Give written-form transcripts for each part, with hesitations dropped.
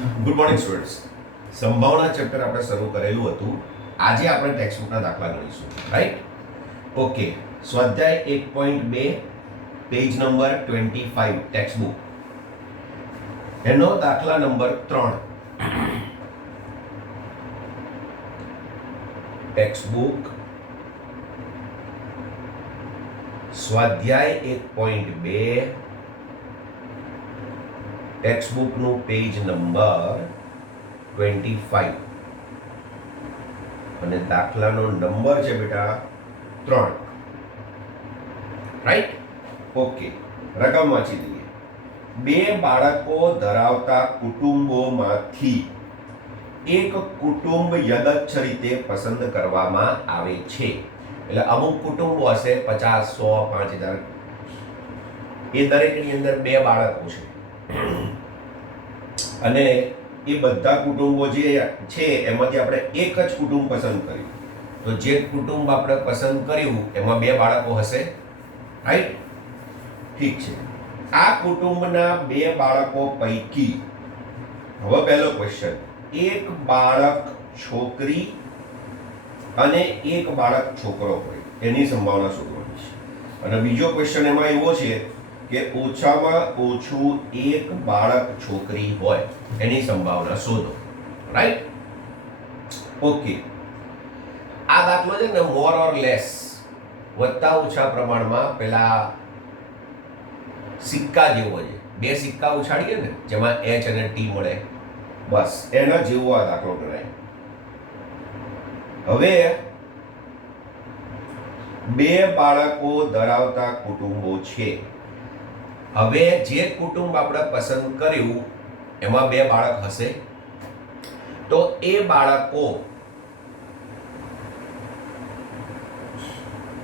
Good morning students. સંભાવના chapter આપણે શરૂ કરેલું હતું. આજે આપણે ટેક્સ્ટબુકના દાખલા ગણીશું, રાઈટ? ઓકે. સ્વાધ્યાય 1.2 પેજ નંબર 25 ટેક્સ્ટબુક, એનો દાખલા નંબર 3. ટેક્સ્ટબુક સ્વાધ્યાય 1.2 ટેક્સ્ટબુકનું પેજ નંબર 25 અને દાખલાનો નંબર છે બેટા 3. રાઈટ? ઓકે. રકમ વાંચી લઈએ. 2 બાળકો ધરાવતા કુટુંબોમાંથી એક કુટુંબ યદચ્છ રીતે પસંદ કરવામાં આવે છે. એટલે અમુક કુટુંબો હશે 50, 100, 5000, એ દરેકની અંદર 2 બાળકો છે અને એ બધા કુટુંબો જે છે એમાંથી આપણે એક જ કુટુંબ પસંદ કર્યું. તો જે કુટુંબ આપણે પસંદ કર્યું એમાં 2 બાળકો હશે, રાઈટ? ઠીક છે. આ કુટુંબના 2 બાળકો પૈકી, હવે પહેલો ક્વેશ્ચન, એક બાળક છોકરી અને એક બાળક છોકરો હોય એની સંભાવના શોધવાની છે. અને બીજો ક્વેશ્ચન એમાં એવો છે કે ઓછામાં ઓછું એક બાળક છોકરી હોય એની સંભાવના શોધો, રાઈટ? ઓકે. આ દાખલો છે ને મોર ઓર લેસ, વધતા ઓછા પ્રમાણમાં પેલા સિક્કા જેવો છે. 2 સિક્કા ઉછાડીએ ને જેમાં H અને T મળે, બસ એના જેવો આ દાખલો ગણાય. હવે 2 બાળકો ધરાવતા કુટુંબો છે. હવે જે કુટુંબ આપણે પસંદ કર્યું એમાં 2 બાળક હશે. તો એ બાળકો,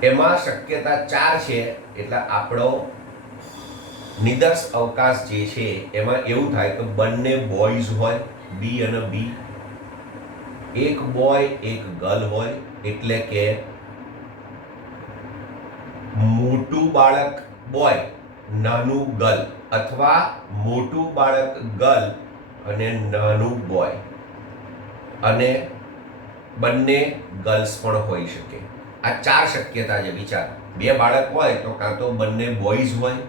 એમાં શક્યતા 4 છે. એટલે આપણો નિદર્શ અવકાશ જે છે એમાં એવું થાય કે બંને બોયઝ હોય, બી અને બી, એક બોય એક ગર્લ હોય. એટલે કે મોટું બાળક બોય, નાનું ગર્લ, અથવા મોટું બાળક ગર્લ અને નાનું બોય, અને બંને ગર્લ્સ પણ હોઈ શકે. આ 4 શક્યતા છે. વિચાર, 2 બાળક હોય તો કાં તો બંને બોયઝ હોય,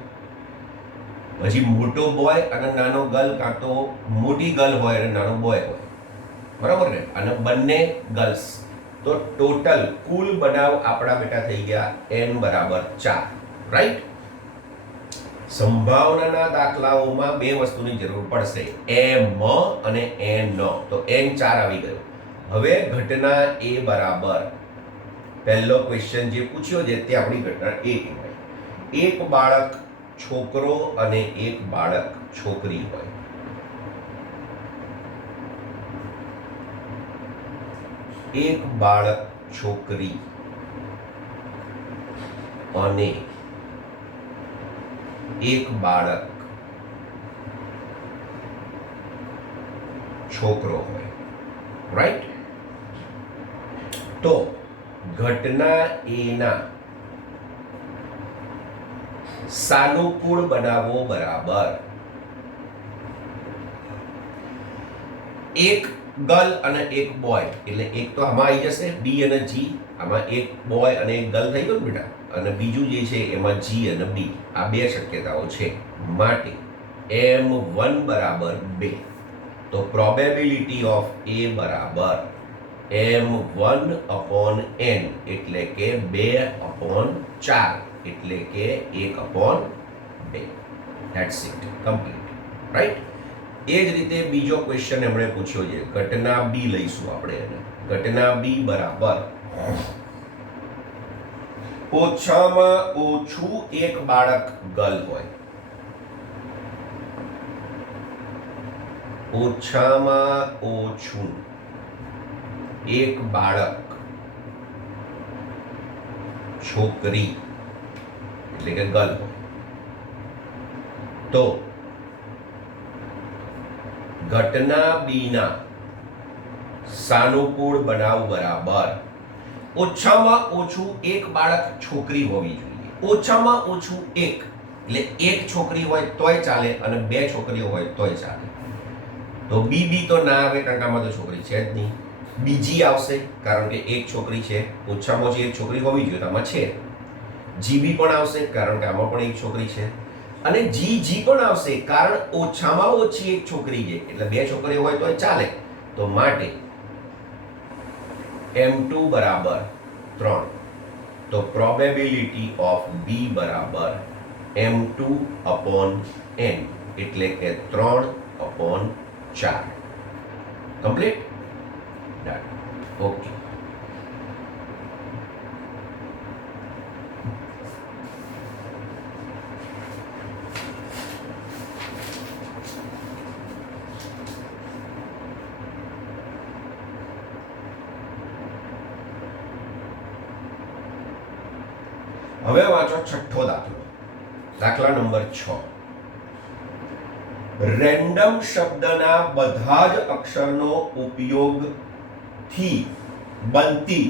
પછી મોટો બોય અને નાનો ગર્લ, કાં તો મોટી ગર્લ હોય અને નાનો બોય હોય, બરાબર ને? અને બંને ગર્લ્સ. તો ટોટલ કુલ બનાવ આપણા બેટા થઈ ગયા n બરાબર 4, રાઈટ? સંભાવનાના દાખલાઓમાં 2 વસ્તુની જરૂર પડશે, m અને n. તો n 4 આવી ગયો. હવે ઘટના a બરાબર, પહેલો ક્વેશ્ચન જે પૂછ્યો છે તે આપણી ઘટના a કહેવાય. એક બાળક છોકરો અને એક બાળક છોકરી હોય. એક બાળક છોકરી અને એક બાળક છોકરો હોય, રાઈટ? તો ઘટના A ના સાનુકૂળ બનાવો બરાબર એક ગર્લ અને એક બોય. એટલે એક તો આમાં આવી જશે બી અને જી, આમાં એક બોય અને એક ગર્લ થઈ ગયું બેટા, અને બીજું જે છે એમાં જી અને બી. આ 2 શક્યતાઓ છે. માટે m1 બરાબર 2. તો પ્રોબેબિલિટી ઓફ A બરાબર m1 upon n, એટલે કે 2/4, એટલે કે 1/2. That's it, complete, right? એ જ રીતે બીજો ક્વેશ્ચન એમણે પૂછ્યો છે. ઘટના બી લઈશું આપણે એને. ઘટના બી બરાબર ઓછામાં ઓછું એક બાળક ગર્લ હોય, ઓછામાં ઓછું એક બાળક છોકરી એટલે કે ગર્લ હોય. તો ઘટના બી ના સાનુકૂળ બનાવ બરાબર ઓછામાં ઓછું એક બાળક છોકરી હોવી જોઈએ. ઓછામાં ઓછું એક, એટલે એક છોકરી હોય તોય ચાલે અને 2 છોકરીઓ હોય તોય ચાલે. તો બી તો ના આવે કારણ કે આમાં તો છોકરી છે જ નહીં. બીજી આવશે કારણ કે એક છોકરી છે, ઓછામાં ઓછી એક છોકરી હોવી જોઈએ, તો આમાં છે. જીબી પણ આવશે કારણ કે આમાં પણ એક છોકરી છે, અને જી પણ આવશે કારણ ઓછામાં ઓછી એક છોકરી છે, એટલે બે છોકરીઓ હોય તો ચાલે. તો માટે M2 બરાબર 3. તો પ્રોબેબિલિટી ઓફ B બરાબર M2/n, એટલે કે 3/4. કમ્પ્લીટ? ડન. ઓકે. હવે વાંચો છઠ્ઠો દાખલો. દાખલા નંબર 6. રેન્ડમ શબ્દના બધા જ અક્ષરનો ઉપયોગથી બનતી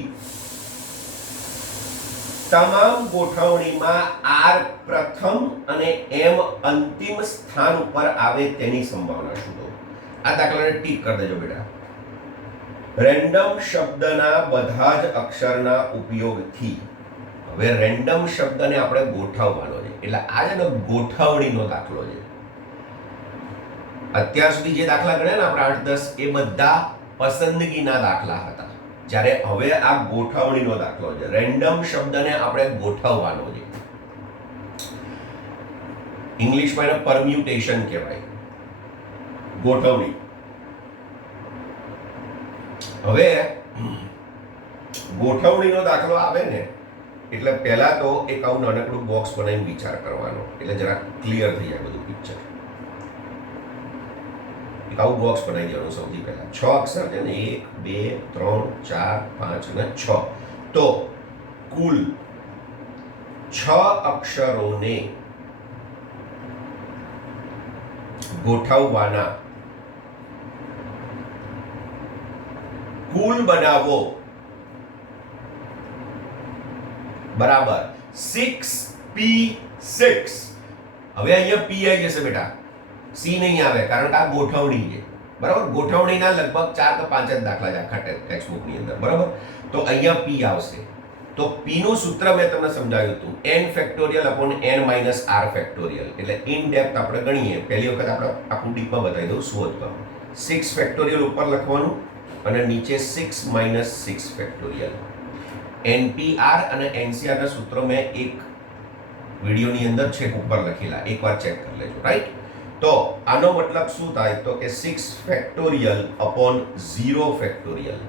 તમામ ગોઠવણીમાં R પ્રથમ અને M અંતિમ સ્થાન ઉપર આવે તેની સંભાવના શોધો. આ દાખલાને ટીક કરી દેજો બેટા. રેન્ડમ શબ્દના બધા જ અક્ષરના ઉપયોગથી. હવે રેન્ડમ શબ્દને આપણે ગોઠવવાનો છે, એટલે આ છે ને ગોઠવણીનો દાખલો છે. અત્યાર સુધી જે દાખલા ગણ્યા ને આપણે 8-10 એ બધા પસંદગીના દાખલા હતા, જ્યારે હવે આ ગોઠવણીનો દાખલો છે. રેન્ડમ શબ્દને આપણે ગોઠવવાનો છે. ઇંગ્લિશમાં એને પરમ્યુટેશન કહેવાય, ગોઠવણી. હવે ગોઠવણીનો દાખલો આવે ને એટલે પહેલા તો એક આવું નાનકડું બોક્સ બનાવીને વિચાર કરવાનો, એટલે જરા ક્લિયર થઈ જાય બધું પિક્ચર. એક આવું બોક્સ બનાવી દેવાનું સૌથી પહેલા. 6 અક્ષર છે ને, 1 2 3 4 5 અને 6. તો કુલ 6 અક્ષરોને ગોઠવવાના કુલ બનાવો બરાબર 6p6. હવે અહીંયા p આવી જશે બેટા, c નહીં આવે કારણ કે આ ગોઠવણી છે. બરાબર, ગોઠવણીના લગભગ 4 કે 5 જ દાખલા છે આખા ટેક્સ્ટ ની અંદર. બરાબર, તો અહીંયા p આવશે. તો p નું સૂત્ર મેં તમને સમજાવ્યું હતું, n factorial upon n minus r factorial. એટલે ઇન ડેપ્થ આપણે ગણીએ. પહેલી વખત આપણે આખું ડીપમાં બતાવી દઉં શોધમાં. 6 ફેક્ટોરિયલ ઉપર લખવાનું અને નીચે 6 માઇનસ 6 ફેક્ટોરિયલ. NPR અને NCR ના સૂત્રો મેં એક વિડીયોની અંદર છેક ઉપર લખેલા, એકવાર ચેક કરી લેજો. રાઈટ? તો આનો મતલબ શું થાય? તો કે 6 ફેક્ટોરિયલ અપોન 0 ફેક્ટોરિયલ.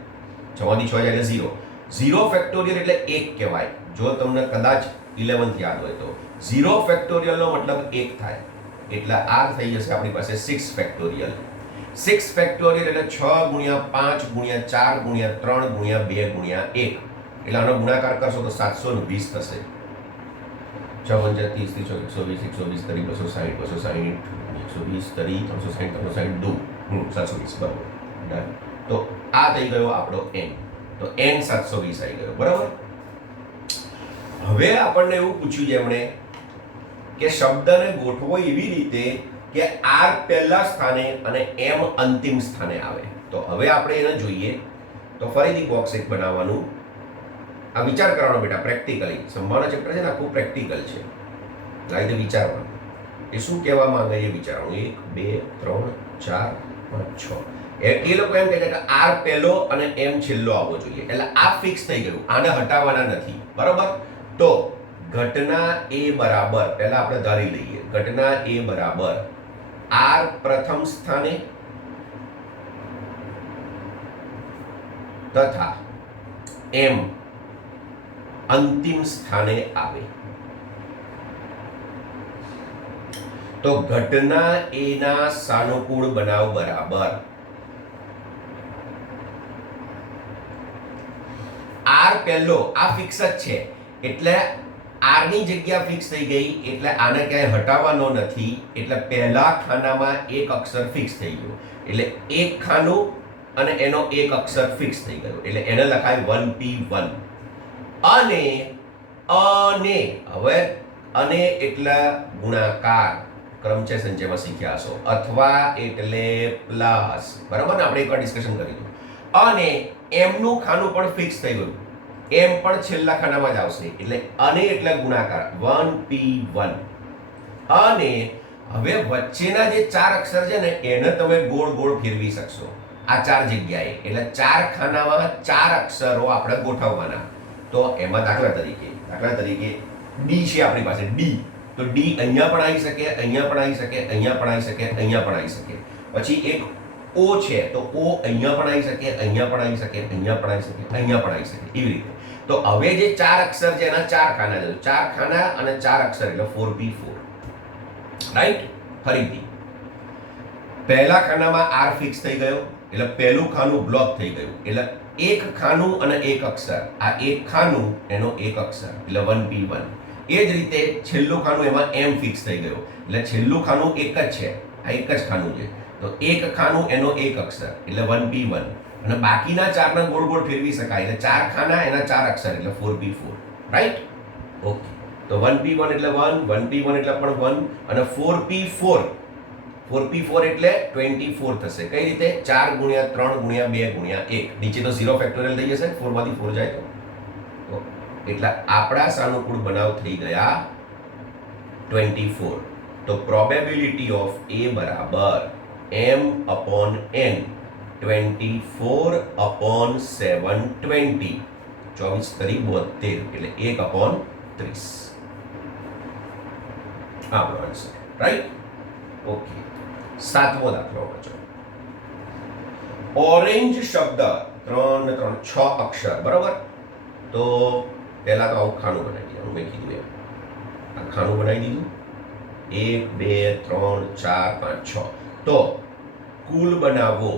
6 માંથી 6 જાય 0. 0 ફેક્ટોરિયલ એટલે 1 કહેવાય, જો તમને કદાચ 11th યાદ હોય તો. 0 ફેક્ટોરિયલનો મતલબ 1 થાય, એટલે આ થઈ જશે આપણી પાસે 6 ફેક્ટોરિયલ. 6 ફેક્ટોરિયલ એટલે 6 ગુણ્યા 5 ગુણ્યા 4 ગુણ્યા 3 ગુણ્યા 2 ગુણ્યા 1. એટલે આનો ગુણાકાર કરશો તો 720 થશે. 6 × 30 = 120, 120 તરી 260, 260 120 તરી 360, 360 દો 720. બરાબર, ડન. તો આ થઈ ગયો આપણો n. તો n 720 આવી ગયો. બરાબર. હવે આપણને એવું પૂછ્યું છે એમણે કે શબ્દને ગોઠવો એવી રીતે કે r પહેલા સ્થાને અને m અંતિમ સ્થાને આવે. તો હવે આપણે એને જોઈએ. તો ફરીથી બોક્સ એક બનાવવાનું. આ વિચાર કરવાનો બેટા, પ્રેક્ટિકલી. સંભાવના ચેપ્ટર છે ને આખું પ્રેક્ટિકલ છે. આ રીતે વિચારવાનું, એ શું કહેવા માંગે છે વિચારવાનું. 1 2 3 4 5 6. એ લોકો એમ કહે છે કે r પહેલો અને m છેલ્લો આવવો જોઈએ. એટલે આ ફિક્સ થઈ ગયું, આને હટાવવાના નથી. બરાબર. તો ઘટના a બરાબર, પહેલા આપણે ધારી લઈએ, ઘટના a બરાબર r પ્રથમ સ્થાને તથા m અંતિમ સ્થાને આવે. તો ઘટના a ના સાનુકૂળ બનાવ બરાબર r પહેલો, આ ફિક્સ જ છે એટલે r ની જગ્યા ફિક્સ થઈ ગઈ, એટલે આને ક્યાંય હટાવવાનો નથી. એટલે પહેલા ખાનામાં એક અક્ષર ફિક્સ થઈ ગયો, એટલે એક ખાનું અને એનો એક અક્ષર ફિક્સ થઈ ગયો, એટલે એને લખાય 1p1. અને હવે અને એટલે ગુણાકાર, ક્રમચય સંચયમાં શીખ્યા હશો. અથવા એટલે પ્લસ, બરાબર ને? આપણે એકવાર ડિસ્કશન કરી દીધું. અને એમનું ખાનું પણ ફિક્સ થઈ ગયું. એમ પણ છેલ્લા ખાનામાં જ આવશે, એટલે અને એટલે ગુણાકાર 1p1. અને હવે વચ્ચેના જે 4 અક્ષર છે ને એને તમે ગોળ ગોળ ફેરવી શકશો આ 4 જગ્યાએ. એટલે 4 ખાનામાં 4 અક્ષરો આપણે ગોઠવવાના. તો એમાં દાખલા તરીકે ડી છે આપણી પાસે, ડી. તો ડી અહીંયા પણ આવી શકે, અહીંયા પણ આવી શકે, અહીંયા પણ આવી શકે, અહીંયા પણ આવી શકે. પછી એક ઓ છે, તો ઓ અહીંયા પણ આવી શકે, અહીંયા પણ આવી શકે, અહીંયા પણ આવી શકે, અહીંયા પણ આવી શકે, એવી રીતે. તો હવે જે 4 અક્ષર છે એના 4 ખાના છે. 4 ખાના અને 4 અક્ષર એટલે 4p4. રાઈટ? ફરીથી પહેલા ખાનામાં આર ફિક્સ થઈ ગયો, એટલે પહેલું ખાનું બ્લોક થઈ ગયું. એટલે એક ખાનું અને એક અક્ષર, આ એક ખાનું એનો એક અક્ષર એટલે 1p1. એ જ રીતે છેલ્લું ખાનું એમાં એમ ફિક્સ થઈ ગયો, એટલે છેલ્લું ખાનું એક જ છે, આ એક જ ખાનું છે. તો એક ખાનું એનો એક અક્ષર એટલે 1p1. અને બાકીના 4 ગોળ ગોળ ફેરવી શકાય, એટલે 4 ખાના એના 4 અક્ષર એટલે 4p4. રાઈટ? ઓકે. તો 1p1 એટલે 1, 1p1 એટલે પણ 1, અને 4p4 એટલે 24 થશે. કઈ રીતે? 4 ગુણ્યા 3 ગુણ્યા 2 ગુણ્યા 1. નીચે તો 0 ફેક્ટોરિયલ થઈ જશે, 4 માંથી 4 જાય તો એટલે આપણા સાનુકૂળ બનાવ થઈ ગયા 24. તો પ્રોબેબિલિટી ઓફ A બરાબર m/n 24/720. 24×3 72 એટલે 1/30. આપણો આન્સર. રાઈટ? ઓકે. 7મો દાખલો વાંચો. ઓરેન્જ શબ્દ 3 ને 3 6 અક્ષર, બરાબર? તો પહેલા તો આવું ખાનું બનાવી દીધું. મેં કીધું એમ આ ખાનું બનાવી દીધું. 1 2 3 4 5 6. તો કુલ બનાવો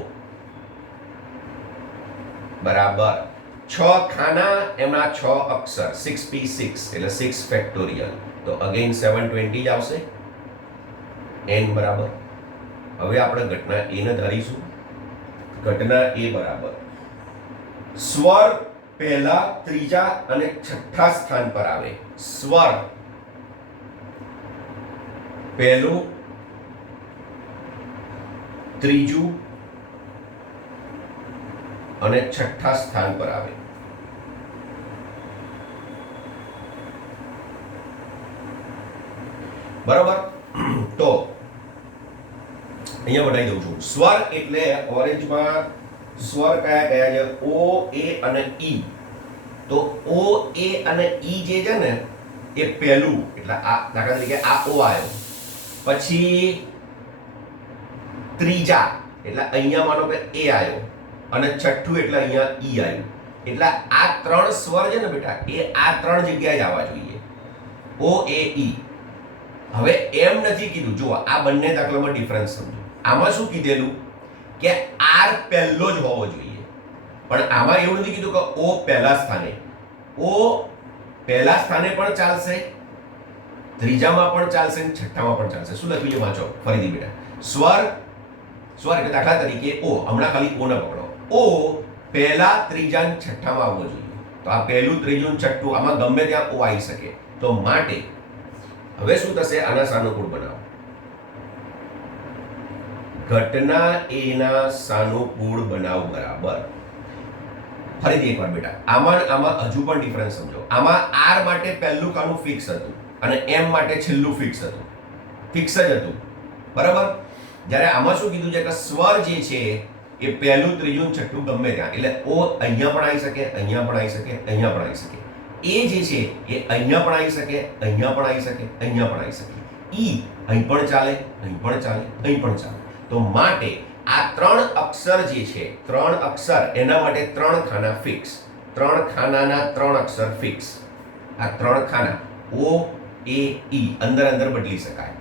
બરાબર 6 ખાના એમના 6 અક્ષર 6p6 એટલે 6 ફેક્ટોરિયલ. તો અગેન 720 જ આવશે. n બરાબર, હવે આપણે ઘટના A ને ધારીશું. ઘટના A બરાબર સ્વર પહેલા, ત્રીજા અને છઠ્ઠા સ્થાન પર આવે. સ્વર પહેલું, ત્રીજું અને છઠ્ઠા સ્થાન પર આવે. બરાબર? તો અહીંયા બનાવી દઉં છું. સ્વર એટલે ઓરેન્જમાં સ્વર કયા કયા છે? ઓ, એ અને ઈ. તો ઓ, એ અને ઈ જે છે ને એ પહેલું, એટલે આ દાખલા તરીકે આ ઓ આવ્યો, પછી ત્રીજા એટલે અહીંયા માનો કે એ આવ્યો, અને છઠ્ઠું એટલે અહીંયા ઈ આવ્યું. એટલે આ 3 સ્વર છે ને બેટા એ આ 3 જગ્યાએ જ આવવા જોઈએ. ઓ, એ, ઈ. હવે એમ નથી કીધું. જુઓ આ બંને દાખલામાં ડિફરન્સ સમજો. આમાં શું કીધેલું કે આર પહેલો જ હોવો જોઈએ, પણ આમાં એવું નથી કીધું કે ઓ પહેલા સ્થાને. ઓ પહેલા સ્થાને પણ ચાલશે, ત્રીજામાં પણ ચાલશે, છઠ્ઠામાં પણ ચાલશે. શું લખ્યું છે વાંચો ફરીથી બેટા. સ્વર એટલે દાખલા તરીકે ઓ, હમણાં ખાલી ઓ ને પકડો. ઓ પહેલા, ત્રીજા અને છઠ્ઠામાં આવવો જોઈએ. તો આ પહેલું, ત્રીજું, છઠ્ઠું આમાં ગમે ત્યાં ઓ આવી શકે. તો માટે હવે શું થશે? આના સાનુકૂળ બનાવો. ઘટના A ના સાનુકૂળ બનાવ બરાબર. ફરીથી એકવાર બેટા આમાં હજુ પણ ડિફરન્સ સમજો. આમાં R માટે પહેલું ખાનું ફિક્સ હતું અને M માટે છેલ્લું ફિક્સ હતું. ફિક્સ જ હતું, બરાબર? જ્યારે આમાં શું કીધું છે કે સ્વર જે છે એ પહેલું, ત્રીજું, છઠ્ઠું ગમે ત્યાં, એટલે ઓ અહીંયા પણ આવી શકે, અહીંયા પણ આવી શકે, અહીંયા પણ આવી શકે. એ જે છે એ અહીંયા પણ આવી શકે, અહીંયા પણ આવી શકે, અહીંયા પણ આવી શકે. ઈ અહીં પણ ચાલે, અહીં પણ ચાલે, અહીં પણ ચાલે. તો માટે આ 3 અક્ષર જે છે, 3 અક્ષર એના માટે 3 ખાના ફિક્સ. 3 ખાનાના 3 અક્ષર ફિક્સ. આ 3 ખાના ઓ, એ, ઈ અંદર બદલી શકાય.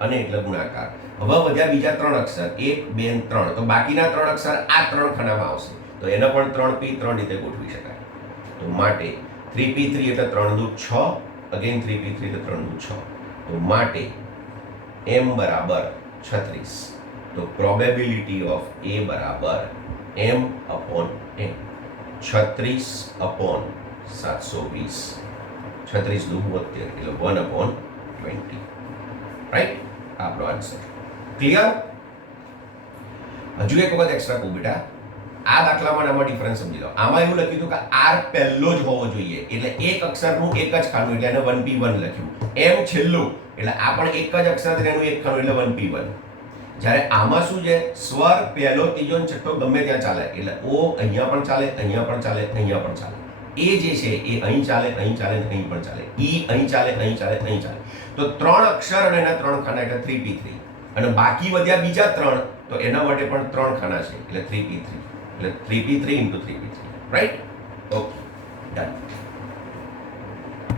અને એટલે ગુણાકાર. હવે વધ્યા બીજા 3 અક્ષર 1 2 3. તો બાકીના 3 અક્ષર આ 3 ખાનામાં આવશે. તો એને પણ 3p 3 રીતે ગોઠવી શકાય. તો માટે 3p3 એટલે 3 દુ 6, અગેન 3p3 એટલે 3 દુ 6. તો માટે m બરાબર 36. તો પ્રોબેબિલિટી ઓફ A બરાબર m/n 36/720. 36 દુ 72 એટલે 1/20. રાઈટ? આપણો આન્સર ક્લિયર? હજુ એક વખત એક્સ્ટ્રા કહું બેટા, આ દાખલામાં આમાં ડિફરન્સ સમજી લો. આમાં એવું લખ્યું હતું કે આર પહેલો જ હોવો જોઈએ, એટલે એક અક્ષરનું એક જ ખાનું, એટલે એને 1p1 લખ્યું. એમ છેલ્લું, એટલે આ પણ એક જ અક્ષર એનું એક ખાનું, એટલે 1p1. જ્યારે આમાં શું છે, સ્વર પહેલો, ત્રીજો ને છઠ્ઠો ગમે ત્યાં ચાલે, એટલે ઓ અહીંયા પણ ચાલે, અહીંયા પણ ચાલે, અહીંયા પણ ચાલે. એ જે છે એ અહીં ચાલે, અહીં ચાલે, અહીં પણ ચાલે. ઈ અહીં ચાલે, અહીં ચાલે, અહીં ચાલે. તો 3 અક્ષર અને એના 3 ખાના, એટલે 3p3. અને બાકી વધ્યા બીજા 3, તો એના માટે પણ 3 ખાના છે, એટલે 3p3. એટલે 3p3 into 3p3, right? Okay, done.